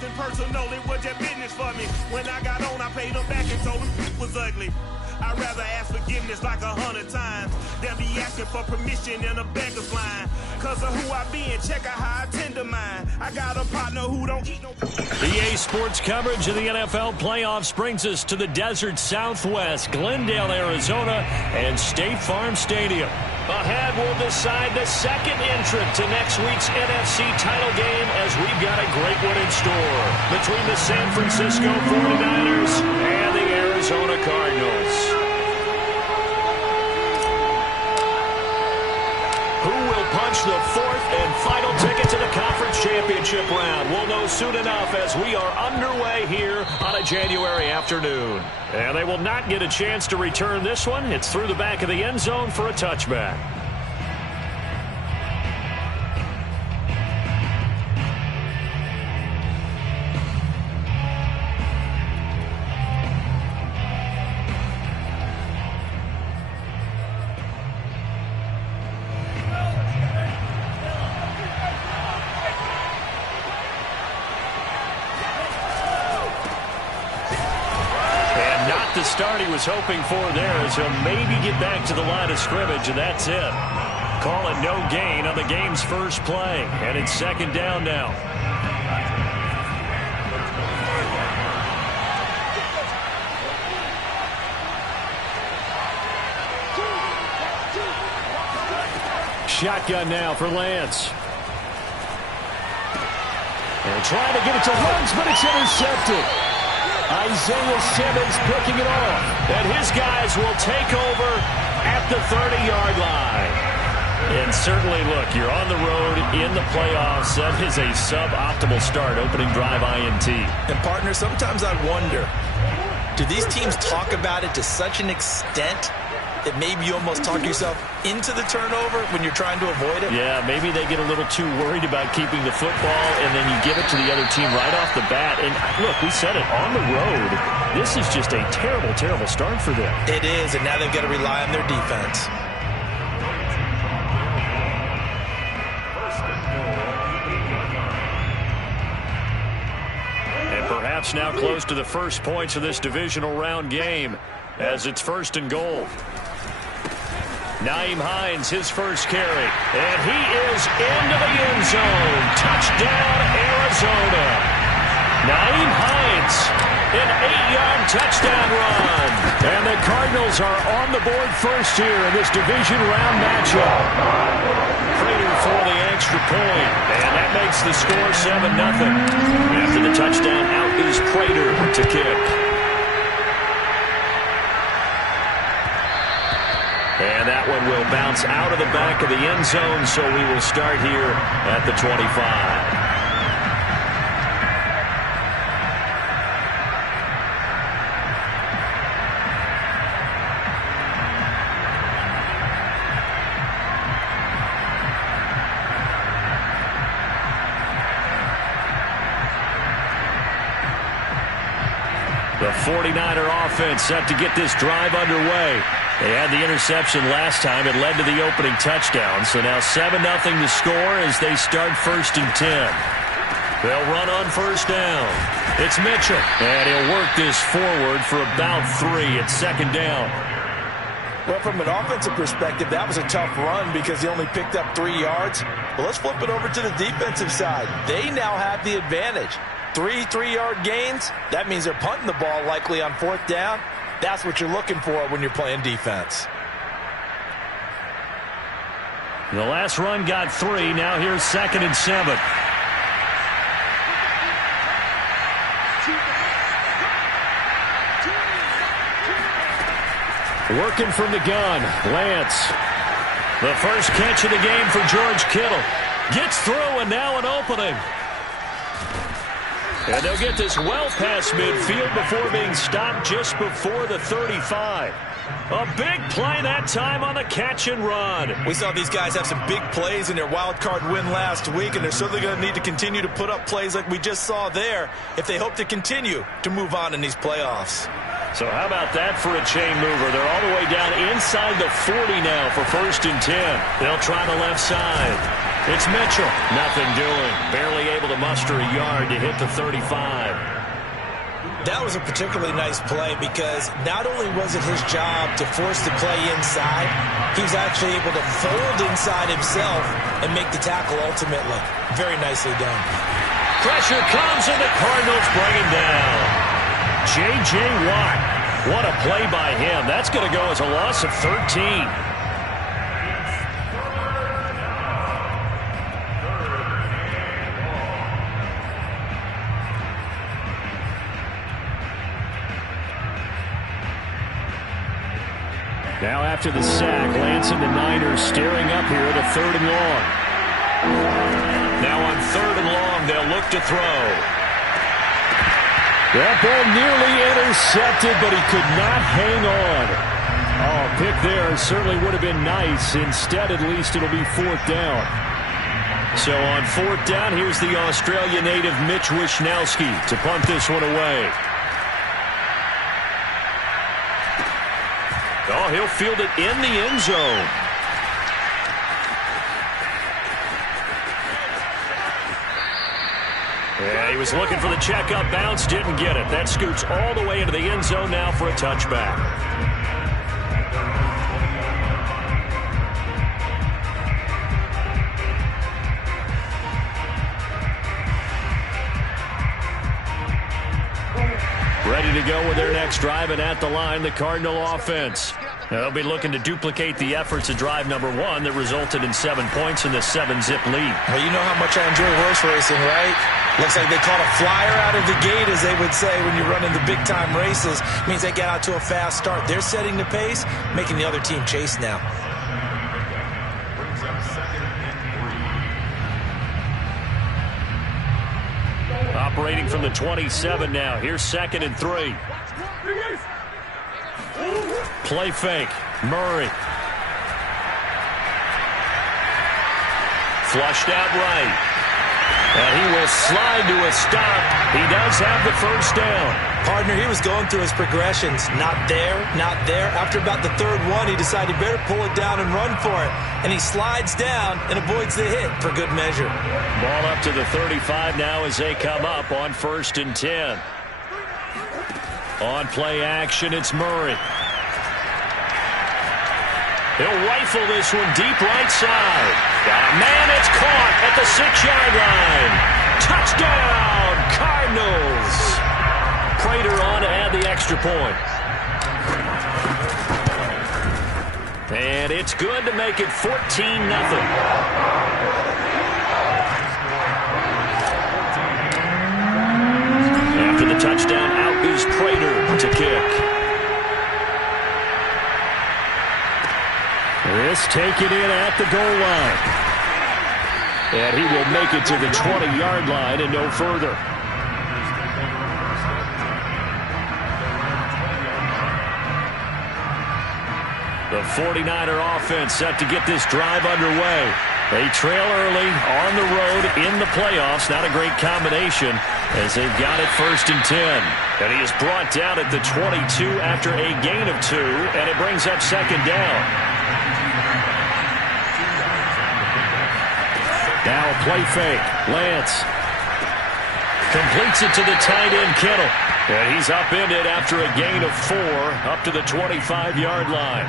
nothing personal, it was just business for me. When I got on, I paid them back and told them it was ugly. I'd rather ask forgiveness like 100 times than be asking for permission in a beggar's line. Cause of who I be and check out how I tend to mine. I got a partner who don't eat no... EA Sports coverage of the NFL playoffs brings us to the desert Southwest, Glendale, Arizona, and State Farm Stadium. Ahead, we'll decide the second entrant to next week's NFC title game as we've got a great one in store between the San Francisco 49ers and the Arizona Cardinals. Who will punch the fourth and final ticket to the conference championship round? We'll know soon enough as we are underway here on a January afternoon. And they will not get a chance to return this one. It's through the back of the end zone for a touchback. The start he was hoping for there is he'll maybe get back to the line of scrimmage, and that's it. Call it no gain on the game's first play, and it's second down now. Shotgun now for Lance. They're trying to get it to Ruggs, but it's intercepted. Isaiah Simmons picking it off. And his guys will take over at the 30-yard line. And certainly, look, you're on the road in the playoffs. That is a suboptimal start, opening drive INT. And, partner, sometimes I wonder, do these teams talk about it to such an extent that maybe you almost talk yourself into the turnover when you're trying to avoid it? Yeah, maybe they get a little too worried about keeping the football, and then you give it to the other team right off the bat. And look, we said it, on the road, this is just a terrible, terrible start for them. It is, and now they've got to rely on their defense. And perhaps now close to the first points of this divisional round game as it's first and goal. Nyheim Hines, his first carry, and he is into the end zone. Touchdown, Arizona. Nyheim Hines, an 8-yard touchdown run. And the Cardinals are on the board first here in this division round matchup. Prater for the extra point, and that makes the score 7-0. After the touchdown, out is Prater to kick. And that one will bounce out of the back of the end zone, so we will start here at the 25. The 49er offense set to get this drive underway. They had the interception last time. It led to the opening touchdown. So now 7-0 to score as they start first and 10. They'll run on first down. It's Mitchell. And he'll work this forward for about 3. It's second down. Well, from an offensive perspective, that was a tough run because he only picked up 3 yards. Well, let's flip it over to the defensive side. They now have the advantage. 3 3-yard gains. That means they're punting the ball likely on fourth down. That's what you're looking for when you're playing defense. The last run got 3. Now here's second and 7. Working from the gun, Lance. The first catch of the game for George Kittle. Gets through, and now an opening. And they'll get this well past midfield before being stopped just before the 35. A big play that time on the catch and run. We saw these guys have some big plays in their wild card win last week, and they're certainly going to need to continue to put up plays like we just saw there if they hope to continue to move on in these playoffs. So how about that for a chain mover? They're all the way down inside the 40 now for first and 10. They'll try the left side. It's Mitchell. Nothing doing. Barely able to muster a yard to hit the 35. That was a particularly nice play because not only was it his job to force the play inside, he was actually able to fold inside himself and make the tackle ultimately. Very nicely done. Pressure comes and the Cardinals bring him down. J.J. Watt. What a play by him. That's going to go as a loss of 13. Now after the sack, Lance and the Niners staring up here at a 3rd and long. Now on 3rd and long, they'll look to throw. That ball nearly intercepted, but he could not hang on. Oh, pick there certainly would have been nice. Instead, at least it'll be 4th down. So on 4th down, here's the Australia native Mitch Wishnowsky to punt this one away. Oh, he'll field it in the end zone. Yeah, he was looking for the checkup bounce, didn't get it. That scoots all the way into the end zone now for a touchback. Ready to go with their next drive, and at the line, the Cardinal offense. They'll be looking to duplicate the efforts of drive number 1 that resulted in 7 points in the 7-zip lead. Well, you know how much I enjoy horse racing, right? Looks like they caught a flyer out of the gate, as they would say when you're running the big-time races. It means they get out to a fast start. They're setting the pace, making the other team chase now. Operating from the 27 now. Here's 2nd and 3. Play fake. Murray. Flushed out right. And he will slide to a stop. He does have the 1st down. Partner, he was going through his progressions. Not there, not there. After about the 3rd one, he decided he better pull it down and run for it. And he slides down and avoids the hit for good measure. Ball up to the 35 now as they come up on 1st and 10. On play action, it's Murray. He'll rifle this one deep right side. Got a man, it's caught at the 6-yard line. Touchdown, Cardinals. Prater on to add the extra point. And it's good to make it 14-0. After the touchdown, out is Prater to kick. This taken in at the goal line. And he will make it to the 20-yard line and no further. The 49er offense set to get this drive underway. They trail early on the road in the playoffs. Not a great combination as they've got it 1st and 10. And he is brought down at the 22 after a gain of 2, and it brings up 2nd down. Now a play fake. Lance completes it to the tight end, Kittle. And he's upended after a gain of 4 up to the 25-yard line.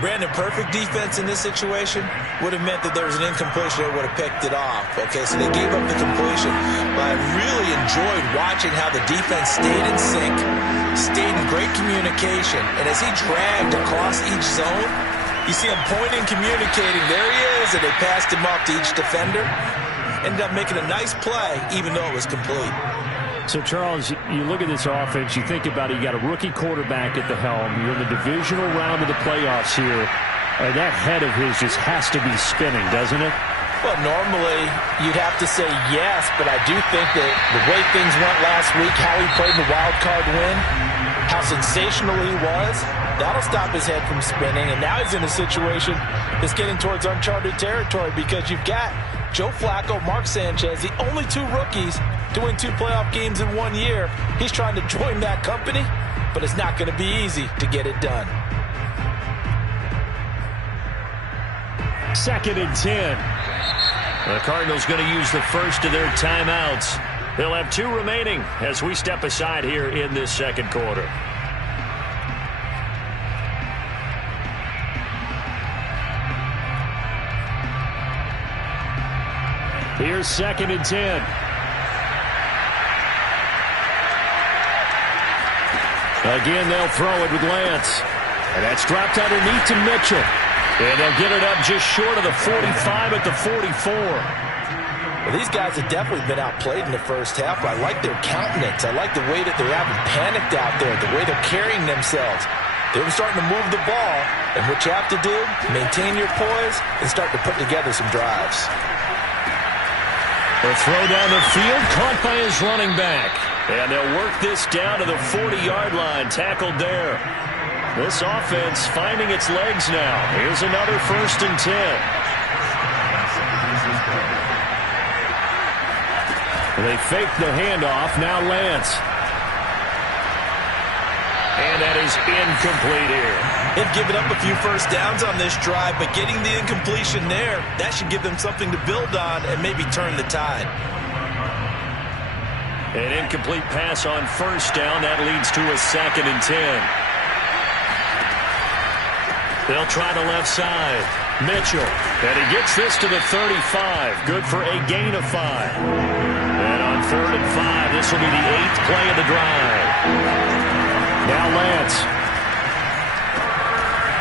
Brandon, perfect defense in this situation would have meant that there was an incompletion. They would have picked it off. Okay, so they gave up the completion. But I really enjoyed watching how the defense stayed in sync, stayed in great communication. And as he dragged across each zone, you see him pointing, communicating. There he is, and they passed him up to each defender. Ended up making a nice play, even though it was complete. So, Charles, you look at this offense, you think about it, you got a rookie quarterback at the helm. You're in the divisional round of the playoffs here. That head of his just has to be spinning, doesn't it? Well, normally you'd have to say yes, but I do think that the way things went last week, how he played in the wild card win, how sensational he was, that'll stop his head from spinning. And now he's in a situation that's getting towards uncharted territory because you've got Joe Flacco, Mark Sanchez, the only 2 rookies to win 2 playoff games in 1 year. He's trying to join that company, but it's not going to be easy to get it done. 2nd and 10. The Cardinals going to use the first of their timeouts. They'll have 2 remaining as we step aside here in this second quarter. Here's 2nd and 10. Again, they'll throw it with Lance. And that's dropped underneath to Mitchell. And they'll get it up just short of the 45 at the 44. Well, these guys have definitely been outplayed in the first half. I like their countenance. I like the way that they haven't panicked out there, the way they're carrying themselves. They're starting to move the ball. And what you have to do, maintain your poise and start to put together some drives. The throw down the field, caught by his running back. And they'll work this down to the 40-yard line, tackled there. This offense finding its legs now. Here's another 1st and 10. They fake the handoff. Now Lance. And that is incomplete here. They've given up a few first downs on this drive, but getting the incompletion there, that should give them something to build on and maybe turn the tide. An incomplete pass on 1st down. That leads to a 2nd and 10. They'll try the left side. Mitchell. And he gets this to the 35. Good for a gain of 5. And on 3rd and 5, this will be the 8th play of the drive. Now Lance.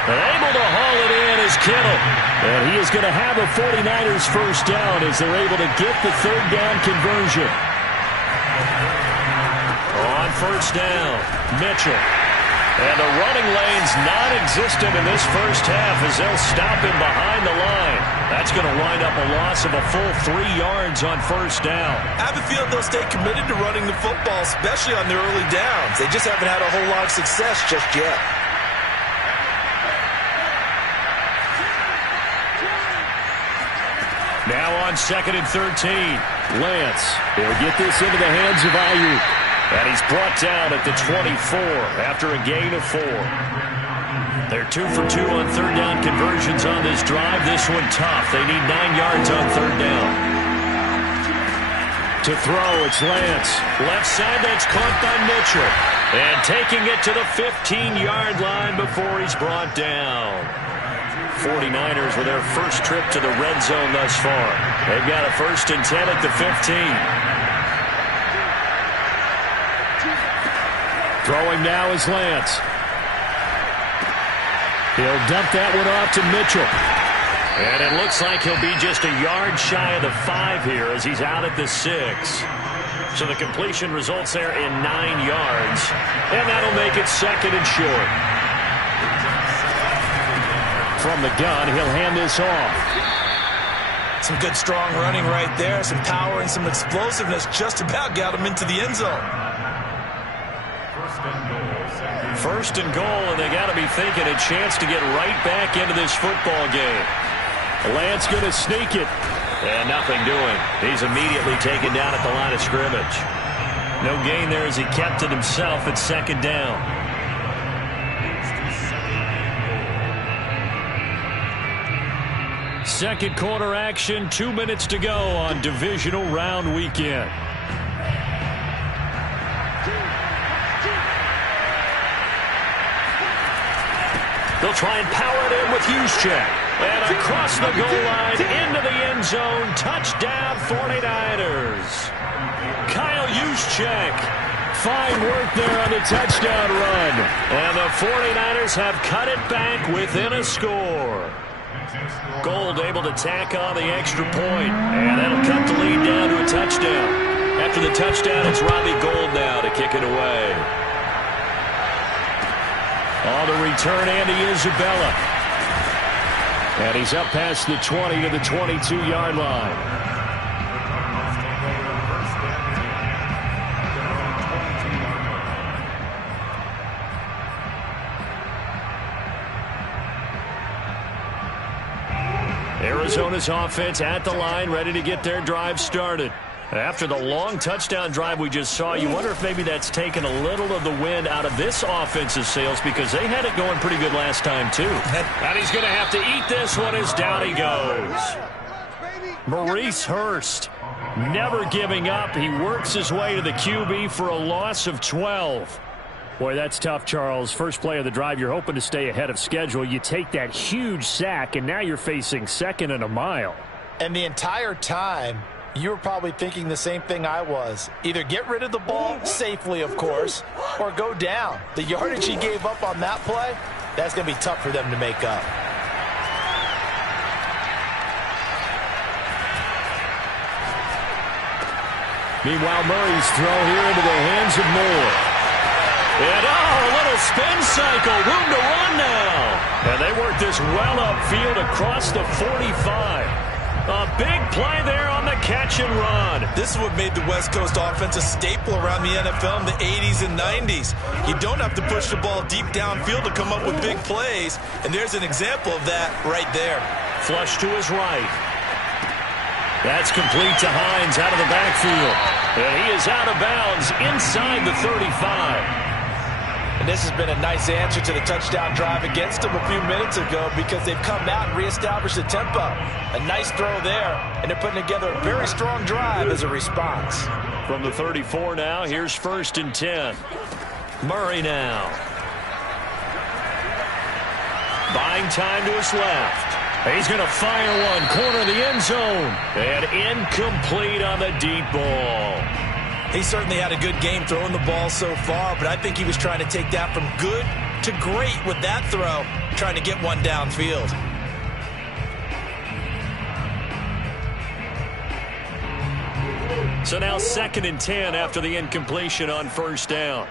And able to haul it in is Kittle. And he is going to have a 49ers first down as they're able to get the 3rd down conversion. On 1st down, Mitchell. And the running lane's non-existent in this first half as they'll stop him behind the line. That's going to wind up a loss of a full 3 yards on 1st down. I have a feeling they'll stay committed to running the football, especially on their early downs. They just haven't had a whole lot of success just yet. Now on 2nd and 13, Lance. He'll get this into the hands of Ayuk. And he's brought down at the 24 after a gain of 4. They're 2 for 2 on 3rd down conversions on this drive. This one tough. They need 9 yards on 3rd down. To throw, it's Lance. Left side, that's caught by Mitchell. And taking it to the 15-yard line before he's brought down. 49ers with their first trip to the red zone thus far. They've got a 1st and 10 at the 15. Throwing now is Lance. He'll dump that one off to Mitchell. And it looks like he'll be just a yard shy of the 5 here as he's out at the 6. So the completion results there in 9 yards. And that'll make it 2nd and short. From the gun, he'll hand this off. Some good strong running right there. Some power and some explosiveness just about got him into the end zone. 1st and goal, and they got to be thinking a chance to get right back into this football game. Lance going to sneak it. And nothing doing. He's immediately taken down at the line of scrimmage. No gain there as he kept it himself at 2nd down. Second quarter action, 2 minutes to go on divisional round weekend. They'll try and power it in with Juszczyk. And across the goal line, into the end zone. Touchdown, 49ers. Kyle Juszczyk. Fine work there on the touchdown run. And the 49ers have cut it back within a score. Gold able to tack on the extra point. And that'll cut the lead down to a touchdown. After the touchdown, it's Robbie Gould now to kick it away. On the return, Andy Isabella. And he's up past the 20 to the 22-yard line. Arizona's offense at the line, ready to get their drive started. After the long touchdown drive we just saw, you wonder if maybe that's taken a little of the wind out of this offense's sails because they had it going pretty good last time, too. And he's going to have to eat this one as down he goes. Maurice Hurst, never giving up. He works his way to the QB for a loss of 12. Boy, that's tough, Charles. First play of the drive, you're hoping to stay ahead of schedule. You take that huge sack, and now you're facing 2nd and a mile. And the entire time, you were probably thinking the same thing I was. Either get rid of the ball, safely, of course, or go down. The yardage he gave up on that play, that's going to be tough for them to make up. Meanwhile, Murray's throw here into the hands of Moore. And, a little spin cycle. Room to run now. And they work this well upfield across the 45. A big play there on the catch and run. This is what made the West Coast offense a staple around the NFL in the 80s and 90s. You don't have to push the ball deep downfield to come up with big plays. And there's an example of that right there. Flush to his right. That's complete to Hines out of the backfield. And he is out of bounds inside the 35. And this has been a nice answer to the touchdown drive against them a few minutes ago because they've come out and reestablished the tempo. A nice throw there, and they're putting together a very strong drive as a response. From the 34 now, here's 1st and 10. Murray now. Buying time to his left. He's going to fire one, corner of the end zone. And incomplete on the deep ball. He certainly had a good game throwing the ball so far, but I think he was trying to take that from good to great with that throw, trying to get one downfield. So now 2nd and 10 after the incompletion on 1st down.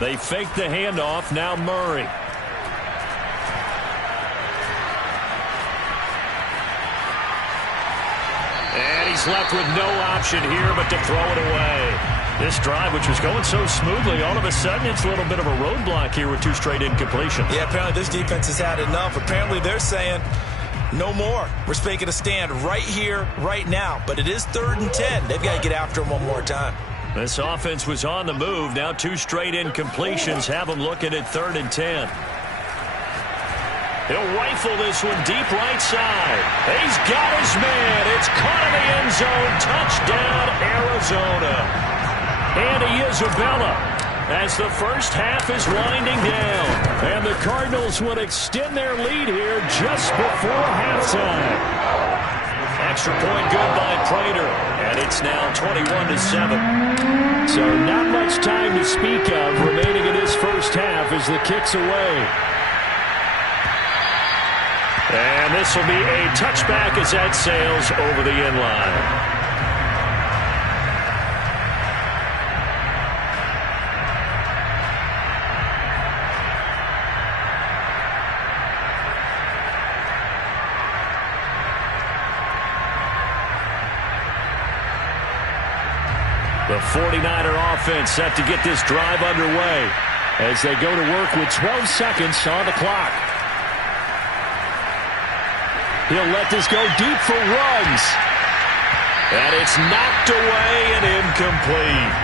They fake the handoff. Now Murray. And he's left with no option here but to throw it away. This drive, which was going so smoothly, all of a sudden it's a little bit of a roadblock here with 2 straight incompletions. Yeah, apparently this defense has had enough. Apparently they're saying no more. We're making a stand right here, right now. But it is 3rd and 10. They've got to get after him one more time. This offense was on the move. Now 2 straight incompletions have them looking at 3rd and 10. He'll rifle this one deep right side. He's got his man. It's caught in the end zone. Touchdown, Arizona. Andy Isabella as the first half is winding down. And the Cardinals would extend their lead here just before halftime. Extra point good by Prater. And it's now 21-7. So not much time to speak of remaining in this first half as the kick's away. And this will be a touchback as that sails over the end line. The 49er offense set to get this drive underway as they go to work with 12 seconds on the clock. He'll let this go deep for runs. And it's knocked away and incomplete.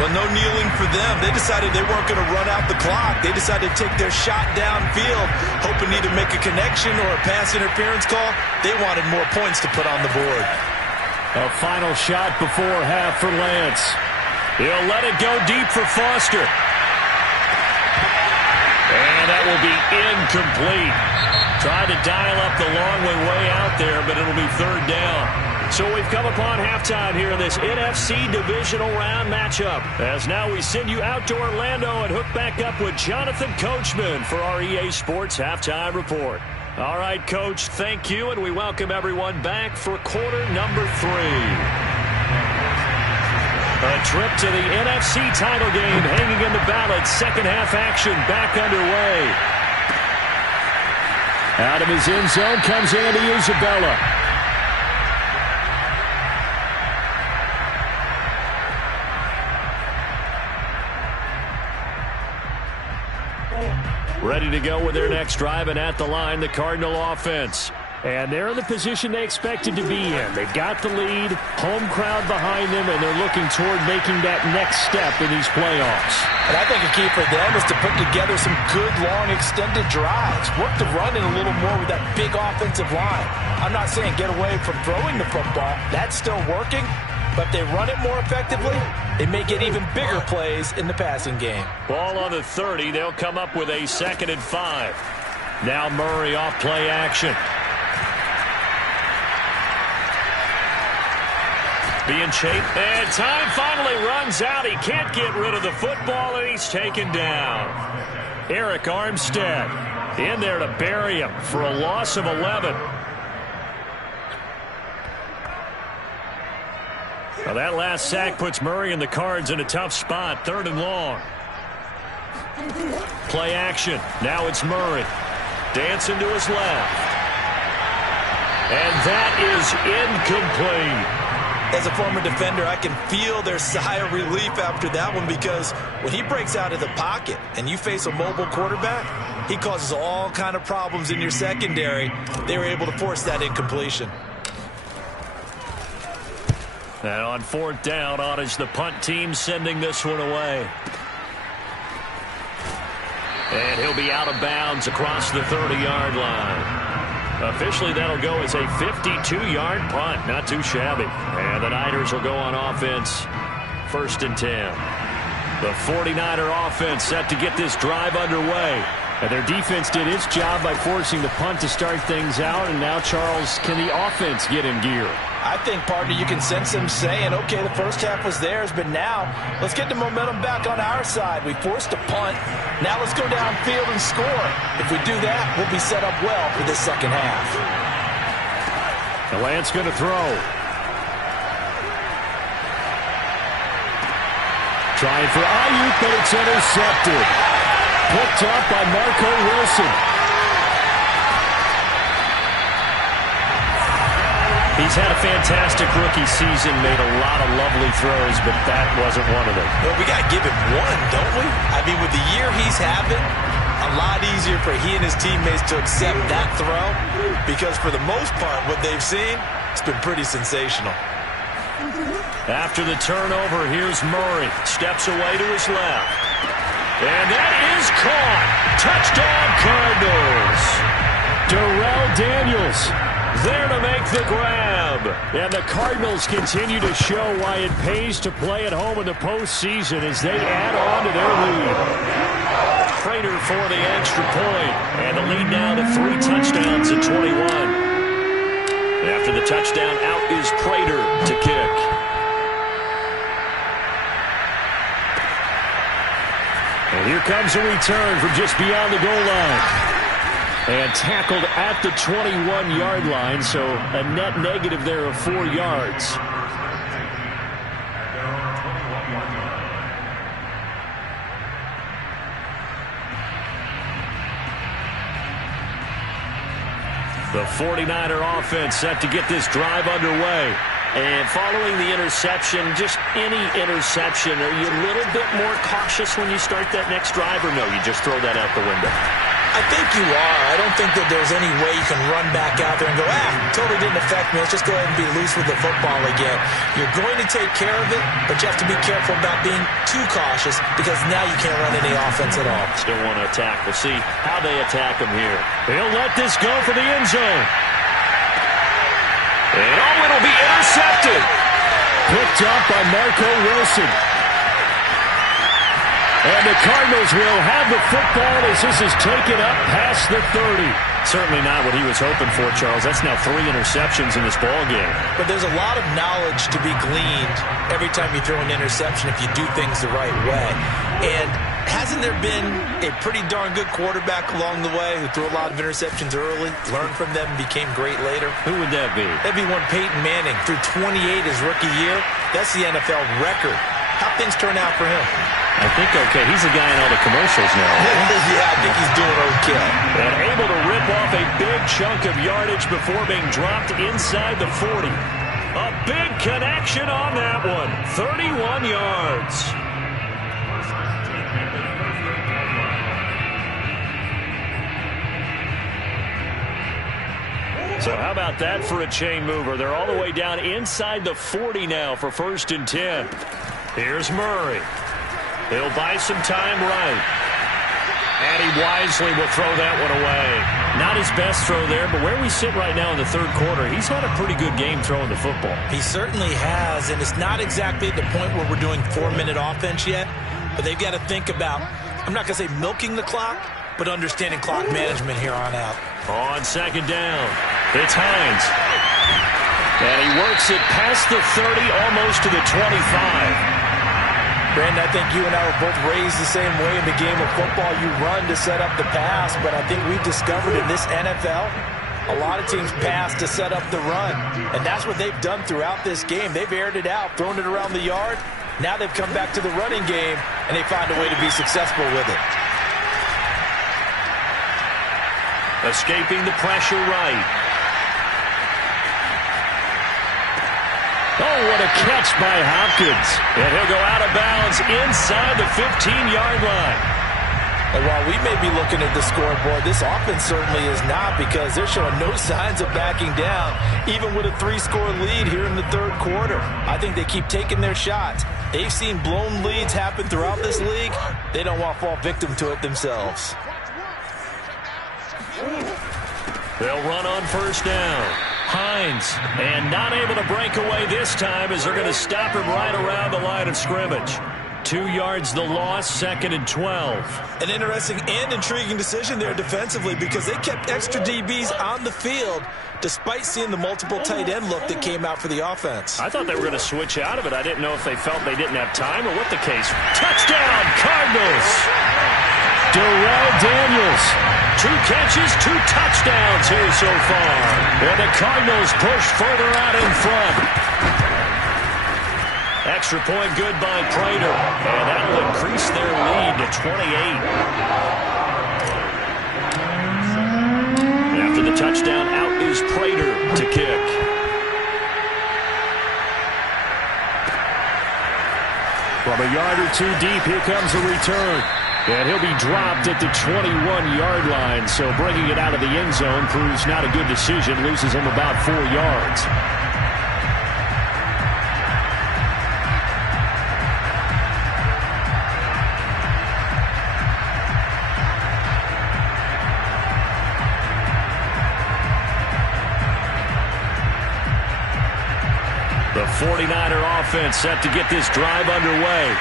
Well, no kneeling for them. They decided they weren't going to run out the clock. They decided to take their shot downfield, hoping to either make a connection or a pass interference call. They wanted more points to put on the board. A final shot before half for Lance. He'll let it go deep for Foster. And that will be incomplete. Tried to dial up the long way out there, but it'll be 3rd down. So we've come upon halftime here in this NFC Divisional Round matchup. As now we send you out to Orlando and hook back up with Jonathan Coachman for our EA Sports Halftime Report. All right, Coach, thank you, and we welcome everyone back for quarter number 3. A trip to the NFC title game hanging in the balance. Second half action back underway. Out of his end zone comes Andy Isabella. Ready to go with their next drive, and at the line, the Cardinal offense. And they're in the position they expected to be in. They've got the lead, home crowd behind them, and they're looking toward making that next step in these playoffs. And I think a key for them is to put together some good, long, extended drives. Work the run in a little more with that big offensive line. I'm not saying get away from throwing the football. That's still working. But if they run it more effectively, they may get even bigger plays in the passing game. Ball on the 30. They'll come up with a 2nd and 5. Now Murray off play action. Being chased, and time finally runs out. He can't get rid of the football, and he's taken down. Eric Armstead in there to bury him for a loss of 11. Well, that last sack puts Murray and the Cards in a tough spot. 3rd and long. Play action. Now it's Murray. Dancing to his left. And that is incomplete. As a former defender, I can feel their sigh of relief after that one, because when he breaks out of the pocket and you face a mobile quarterback, he causes all kind of problems in your secondary. They were able to force that incompletion. And on 4th down, on is the punt team sending this one away. And he'll be out of bounds across the 30-yard line. Officially, that'll go as a 52-yard punt. Not too shabby. And the Niners will go on offense. 1st and 10. The 49er offense set to get this drive underway. And their defense did its job by forcing the punt to start things out. And now, Charles, can the offense get in gear? I think, partner, you can sense them saying, okay, the first half was theirs, but now let's get the momentum back on our side. We forced a punt. Now let's go downfield and score. If we do that, we'll be set up well for this second half. The Lance going to throw. Trying for Ayuk, but it's intercepted. Picked up by Marco Wilson. He's had a fantastic rookie season, made a lot of lovely throws, but that wasn't one of them. Well, we got to give him one, don't we? I mean, with the year he's having, a lot easier for he and his teammates to accept that throw, because for the most part, what they've seen, it's been pretty sensational. After the turnover, here's Murray. Steps away to his left. And that is caught. Touchdown, Cardinals. Darrell Daniels there to make the grab. And the Cardinals continue to show why it pays to play at home in the postseason as they add on to their lead. Prater for the extra point. And the lead now to 3 touchdowns at 21. After the touchdown, out is Prater to kick. And here comes a return from just beyond the goal line. And tackled at the 21-yard line, so a net negative there of 4 yards. The 49er offense set to get this drive underway. And following the interception, just any interception, are you a little bit more cautious when you start that next drive, or no, you just throw that out the window? I think you are. I don't think that there's any way you can run back out there and go, totally didn't affect me. Let's just go ahead and be loose with the football again. You're going to take care of it, but you have to be careful about being too cautious, because now you can't run any offense at all. Still want to attack. We'll see how they attack him here. They'll let this go for the end zone. And it'll be intercepted. Picked up by Marco Wilson. And the Cardinals will have the football as this is taken up past the 30. Certainly not what he was hoping for, Charles. That's now 3 interceptions in this ball game. But there's a lot of knowledge to be gleaned every time you throw an interception if you do things the right way. And hasn't there been a pretty darn good quarterback along the way who threw a lot of interceptions early, learned from them, and became great later? Who would that be? That'd be one Peyton Manning. Threw 28 his rookie year. That's the NFL record. How things turn out for him? I think okay. He's the guy in all the commercials now. Yeah, I think he's doing okay. And able to rip off a big chunk of yardage before being dropped inside the 40. A big connection on that one. 31 yards. So how about that for a chain mover? They're all the way down inside the 40 now for 1st and 10. Here's Murray. He'll buy some time right. And he wisely will throw that one away. Not his best throw there, but where we sit right now in the 3rd quarter, he's had a pretty good game throwing the football. He certainly has, and it's not exactly at the point where we're doing 4-minute offense yet, but they've got to think about, I'm not going to say milking the clock, but understanding clock management here on out. On 2nd down, it's Hines. And he works it past the 30, almost to the 25. Brandon, I think you and I were both raised the same way in the game of football. You run to set up the pass, but I think we've discovered in this NFL, a lot of teams pass to set up the run. And that's what they've done throughout this game. They've aired it out, thrown it around the yard. Now they've come back to the running game, and they find a way to be successful with it. Escaping the pressure right. Oh, what a catch by Hopkins. And he'll go out of bounds inside the 15-yard line. And while we may be looking at the scoreboard, this offense certainly is not, because they're showing no signs of backing down, even with a 3-score lead here in the 3rd quarter. I think they keep taking their shots. They've seen blown leads happen throughout this league. They don't want to fall victim to it themselves. They'll run on 1st down. Hines, and not able to break away this time as they're going to stop him right around the line of scrimmage. 2 yards the loss, 2nd and 12. An interesting and intriguing decision there defensively, because they kept extra DBs on the field despite seeing the multiple tight end look that came out for the offense. I thought they were going to switch out of it. I didn't know if they felt they didn't have time or what the case. Touchdown, Cardinals! Darrell Daniels. 2 catches, 2 touchdowns here so far. And the Cardinals push further out in front. Extra point good by Prater. And that'll increase their lead to 28. After the touchdown, out is Prater to kick. From a yard or 2 deep, here comes a return. And he'll be dropped at the 21-yard line, so bringing it out of the end zone proves not a good decision, loses him about 4 yards. The 49er offense set to get this drive underway.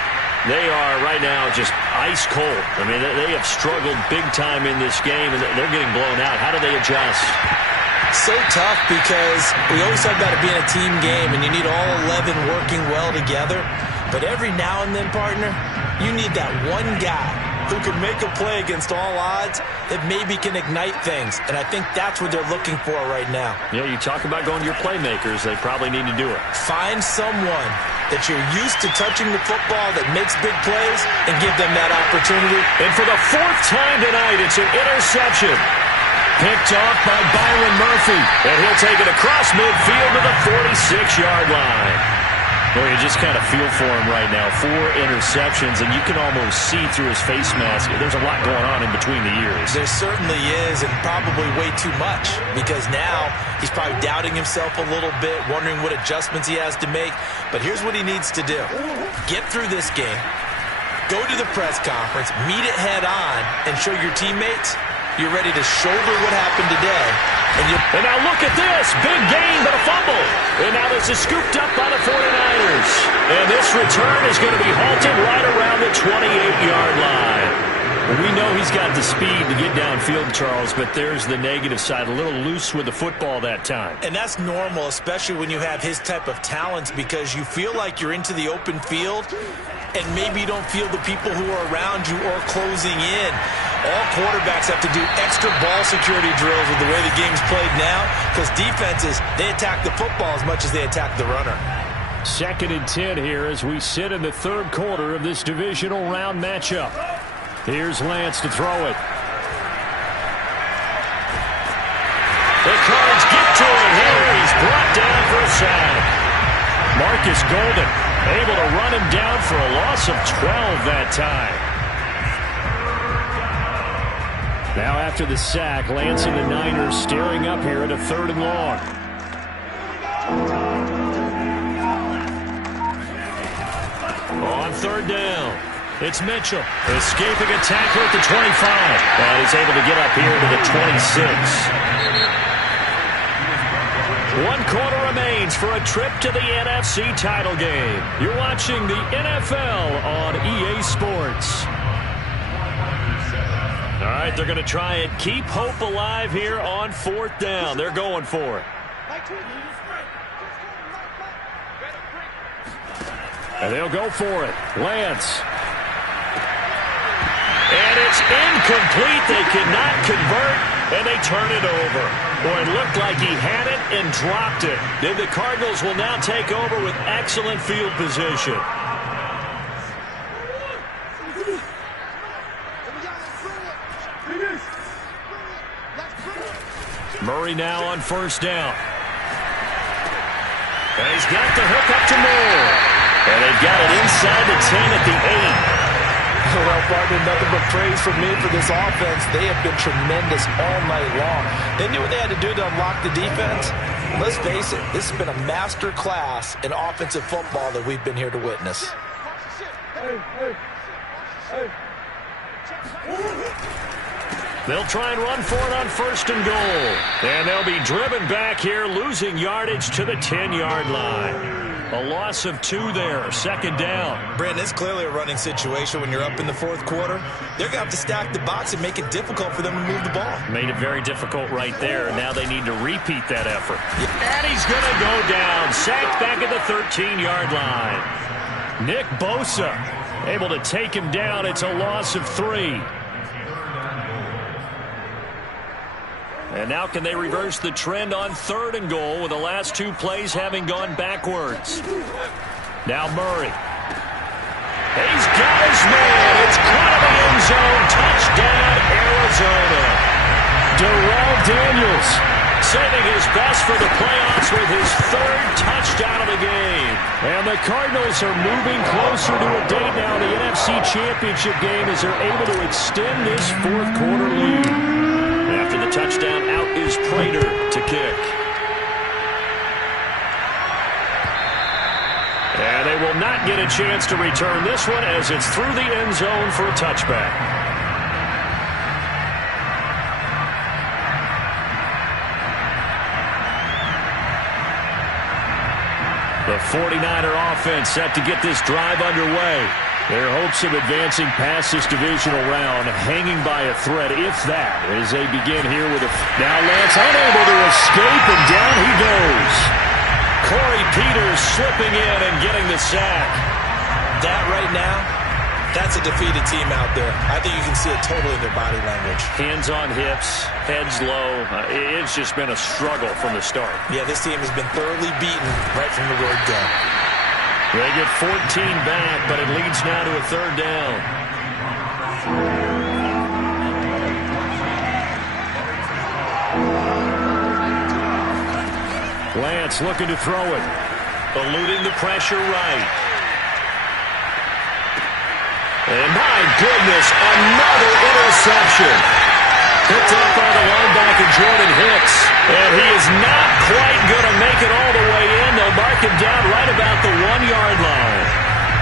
They are right now just ice cold. I mean, they have struggled big time in this game, and they're getting blown out. How do they adjust? So tough, because we always talk about it being a team game, and you need all 11 working well together. But every now and then, partner, you need that one guy who can make a play against all odds that maybe can ignite things. And I think that's what they're looking for right now. Yeah, you talk about going to your playmakers. They probably need to do it. Find someone that you're used to touching the football that makes big plays and give them that opportunity. And for the 4th time tonight, it's an interception. Picked off by Byron Murphy. And he'll take it across midfield to the 46-yard line. Well, you just kind of feel for him right now. 4 interceptions, and you can almost see through his face mask. There's a lot going on in between the ears. There certainly is, and probably way too much, because now he's probably doubting himself a little bit, wondering what adjustments he has to make. But here's what he needs to do. Get through this game, go to the press conference, meet it head on, and show your teammates you're ready to shoulder what happened today. And now look at this. Big gain, but a fumble. And now this is scooped up by the 49ers. And this return is going to be halted right around the 28-yard line. We know he's got the speed to get downfield, Charles, but there's the negative side. A little loose with the football that time. And that's normal, especially when you have his type of talents, because you feel like you're into the open field, and maybe you don't feel the people who are around you or closing in. All quarterbacks have to do extra ball security drills with the way the game's played now, because defenses, they attack the football as much as they attack the runner. 2nd and 10 here as we sit in the 3rd quarter of this divisional round matchup. Here's Lance to throw it. The Cards get to it here. He's brought down for a sack. Marcus Golden able to run him down for a loss of 12 that time. Now after the sack, Lance and the Niners staring up here at a 3rd and long. On 3rd down, it's Mitchell escaping a tackle at the 25. And he's able to get up here to the 26. 1 quarter remains for a trip to the NFC title game. You're watching the NFL on EA Sports. All right, they're going to try and keep hope alive here on 4th down. They're going for it. And they'll go for it. Lance. And it's incomplete. They cannot convert, and they turn it over. Boy, it looked like he had it and dropped it. Then the Cardinals will now take over with excellent field position. Murray now on 1st down. And he's got the hook up to Moore. And they've got it inside the 10 at the 8. Well, partner, nothing but praise from me for this offense. They have been tremendous all night long. They knew what they had to do to unlock the defense. Let's face it, this has been a master class in offensive football that we've been here to witness. They'll try and run for it on 1st and goal. And they'll be driven back here, losing yardage to the 10-yard line. A loss of 2 there, 2nd down. Brandon, it's clearly a running situation when you're up in the 4th quarter. They're going to have to stack the box and make it difficult for them to move the ball. Made it very difficult right there. Now they need to repeat that effort. And he's going to go down. Sacked back at the 13-yard line. Nick Bosa able to take him down. It's a loss of 3. And now can they reverse the trend on 3rd and goal with the last 2 plays having gone backwards? Now Murray. He's got his man. It's caught in the end zone. Touchdown, Arizona. Darrell Daniels saving his best for the playoffs with his 3rd touchdown of the game. And the Cardinals are moving closer to a date now in the NFC Championship game as they're able to extend this 4th quarter lead. After the touchdown, out is Prater to kick. And they will not get a chance to return this one as it's through the end zone for a touchback. The 49er offense set to get this drive underway. Their hopes of advancing past this divisional round hanging by a thread, if that, as they begin here with a... Now Lance unable to escape, and down he goes. Corey Peters slipping in and getting the sack. That right now, that's a defeated team out there. I think you can see it totally in their body language. Hands on hips, heads low. It's just been a struggle from the start. Yeah, this team has been thoroughly beaten right from the word go. They get 14 back, but it leads now to a 3rd down. Lance looking to throw it. Eluding the pressure right. And my goodness, another interception. Picked up by the linebacker Jordan Hicks. And he is not quite going to make it all the way in. They'll mark him down right about the 1-yard line.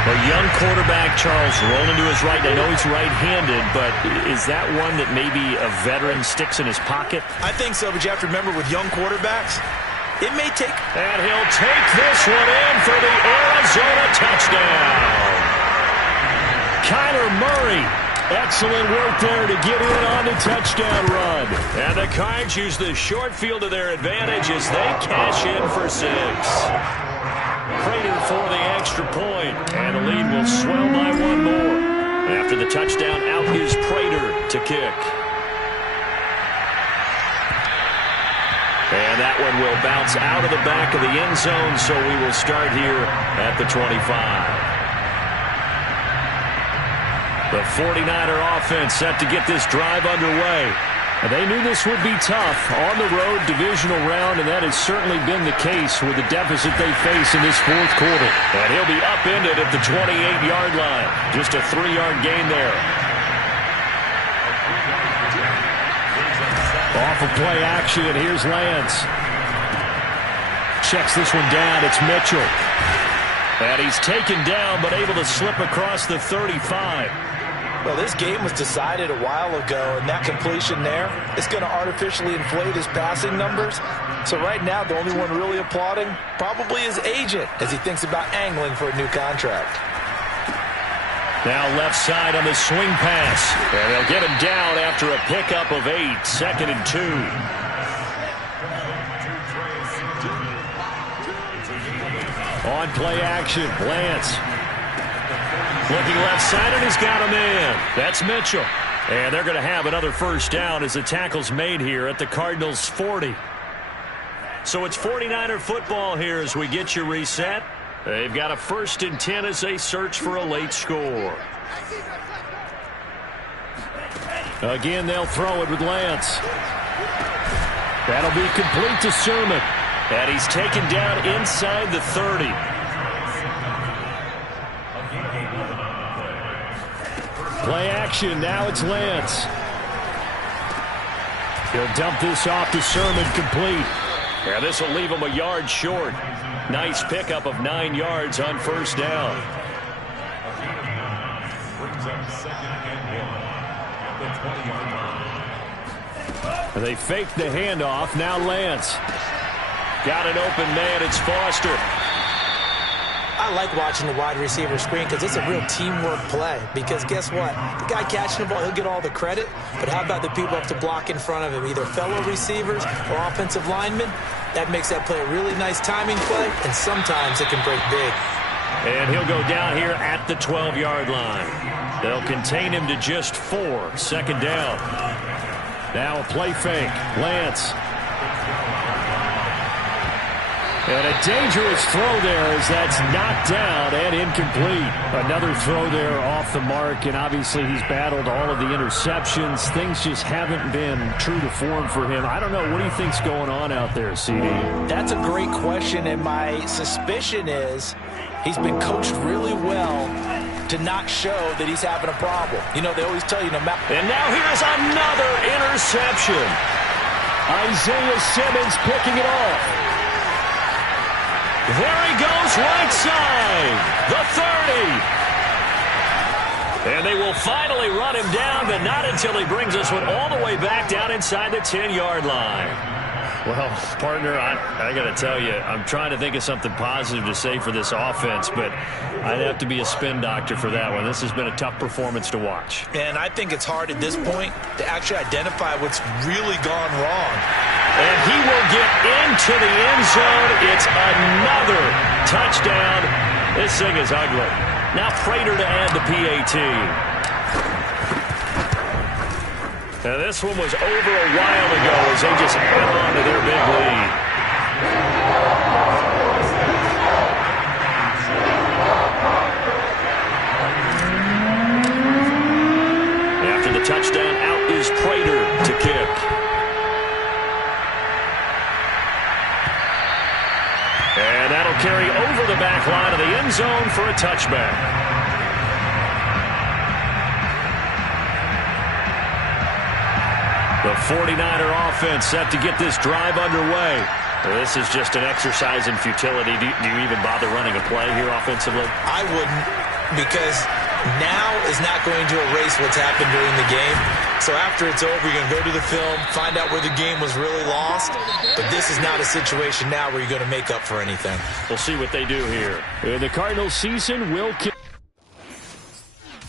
A young quarterback, Charles, rolling to his right. I know he's right-handed, but is that one that maybe a veteran sticks in his pocket? I think so, but you have to remember with young quarterbacks, it may take... And he'll take this one in for the Arizona touchdown. Kyler Murray. Excellent work there to get in on the touchdown run. And the Cards use the short field to their advantage as they cash in for 6. Prater for the extra point, and the lead will swell by 1 more. After the touchdown, out is Prater to kick. And that one will bounce out of the back of the end zone, so we will start here at the 25. The 49er offense set to get this drive underway. They knew this would be tough on the road divisional round, and that has certainly been the case with the deficit they face in this 4th quarter. And he'll be upended at the 28-yard line. Just a 3-yard gain there. Off of play action, here's Lance. Checks this one down, it's Mitchell. And he's taken down, but able to slip across the 35. Well, this game was decided a while ago, and that completion there is going to artificially inflate his passing numbers. So right now, the only one really applauding probably his agent as he thinks about angling for a new contract. Now left side on the swing pass. And they'll get him down after a pickup of 8, 2nd and 2. On play action, Lance. Looking left side, and he's got a man. That's Mitchell. And they're going to have another first down as the tackle's made here at the Cardinals' 40. So it's 49er football here as we get you reset. They've got a 1st and 10 as they search for a late score. Again, they'll throw it with Lance. That'll be complete to Sermon. And he's taken down inside the 30. Play action, now it's Lance. He'll dump this off to Sermon, complete. Yeah, this will leave him a yard short. Nice pickup of 9 yards on first down. They fake the handoff, now Lance. Got an open man, it's Foster. I like watching the wide receiver screen because it's a real teamwork play. Because guess what? The guy catching the ball, he'll get all the credit. But how about the people up to block in front of him, either fellow receivers or offensive linemen? That makes that play a really nice timing play, and sometimes it can break big. And he'll go down here at the 12-yard line. They'll contain him to just 4, 2nd down. Now a play fake. Lance. And a dangerous throw there as that's knocked down and incomplete. Another throw there off the mark, and obviously he's battled all of the interceptions. Things just haven't been true to form for him. I don't know. What do you think's going on out there, CD? That's a great question, and my suspicion is he's been coached really well to not show that he's having a problem. You know, they always tell you no matter. And now here's another interception. Isaiah Simmons picking it off. There he goes, right side, the 30. And they will finally run him down, but not until he brings this one all the way back down inside the 10-yard line. Well, partner, I got to tell you, I'm trying to think of something positive to say for this offense, but I'd have to be a spin doctor for that one. This has been a tough performance to watch. And I think it's hard at this point to actually identify what's really gone wrong. And he will get into the end zone. It's another touchdown. This thing is ugly. Now Prater to add the PAT. Now this one was over a while ago as they just add on to their big lead. After the touchdown, out is Prater to kick. And that'll carry over the back line of the end zone for a touchback. The 49er offense set to get this drive underway. This is just an exercise in futility. Do you even bother running a play here offensively? I wouldn't, because now is not going to erase what's happened during the game. So after it's over, you're going to go to the film, find out where the game was really lost. But this is not a situation now where you're going to make up for anything. We'll see what they do here. The Cardinals season will